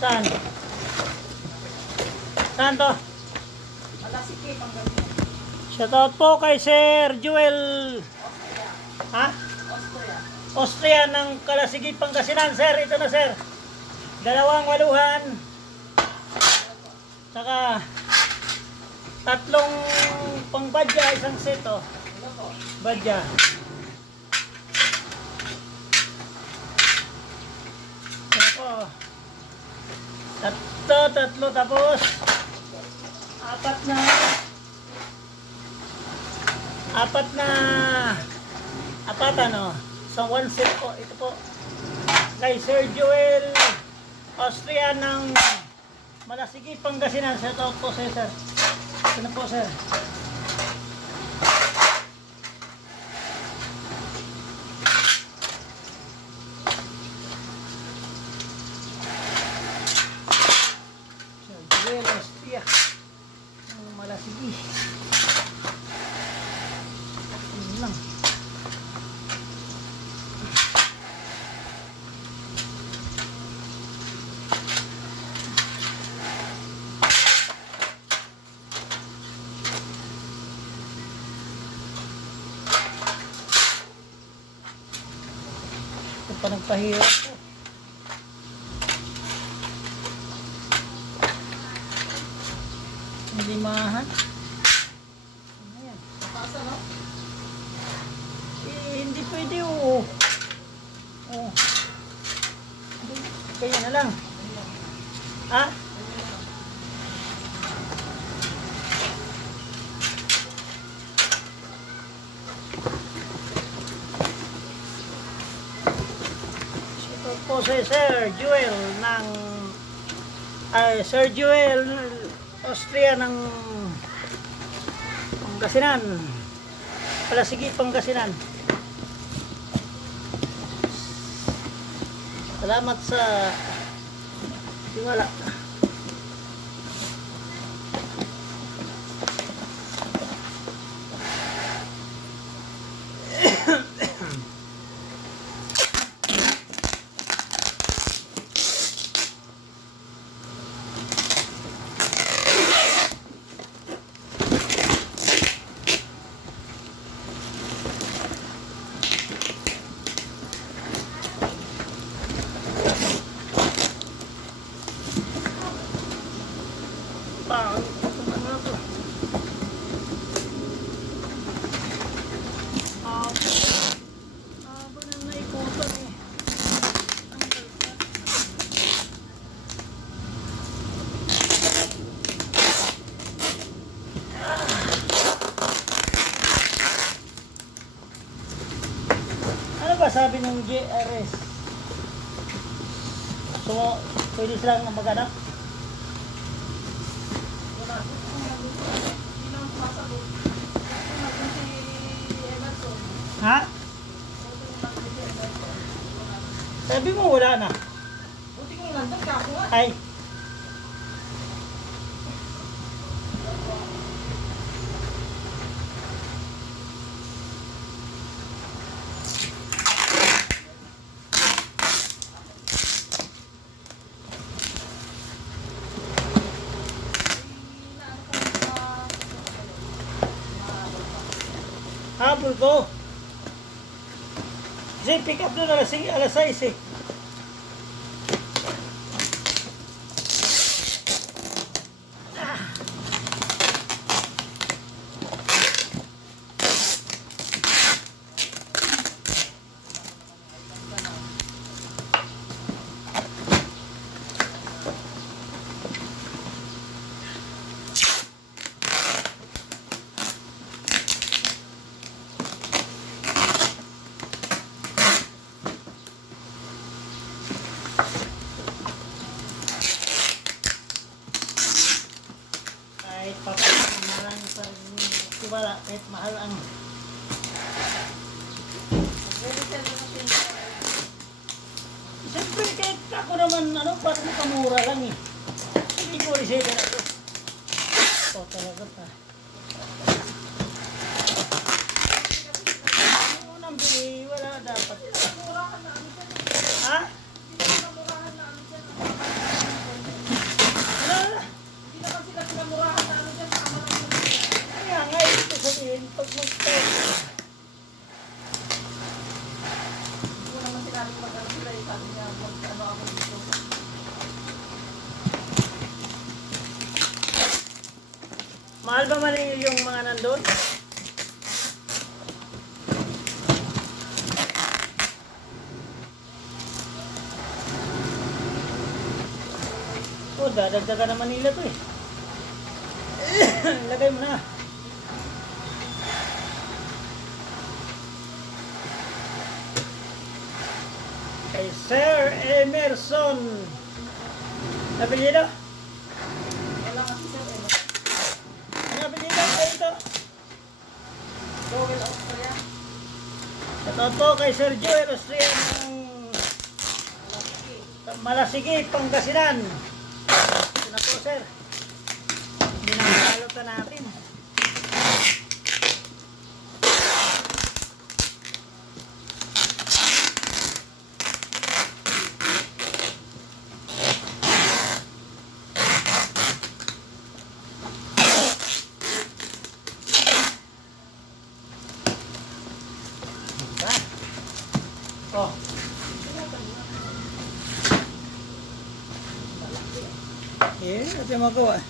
Saan? Saan to? Shoutout po kay Sir Joel. Ha? Austria ng Kalasigi, Pangasinan, sir. Ito na, sir. 2 waluhan. Saka 3 pang badya, isang set, oh. Badya. Ano po? Tatlo, tapos apat ano. So, 1 set po. Ito po. Kay Sir Joel Austria ng Malasigi, Pangasinan. Shout out po, sir. Ito na po, sir. Sir Joel Austria ng Malasigi. Yun lang. Ito pa nagpahirap po. Limahan. Ano yan? Hindi pwede, oh. Oh. Kaya na lang. Ha? Po si Sir Joel ng Sir Joel Austria ng Pangasinan, Kalasigi, Pangasinan. Salamat sa tiwala. Ano ba sabi ng JRS? So, pwede silang maghanap? Ha? Sabi mo wala na. Buti kong nandun ka ako nga. Ay. Habol ko. Kasi pick up doon alas 6 eh. Kahit papamalan pa rin tiwala, kahit mahal ang siyempre kahit ako naman parang kamura lang eh. Hindi ko reseda na ito. Ito talaga pa. Unang bili, wala dapat. Ha? Mahal ba man yung mga nandun? Oh, dadagdagan naman nila to eh. Lagay mo na. Kay Sir Emerson. Apelyido? Wala kasi sir, eh. Ano apelyido? Ito. Joel Austria. Ito po kay Sir Joel Austria ng Malasigi, Pangasinan. Ito na po, sir. Binabalot na natin. Oh. Eh, ito yung magawa.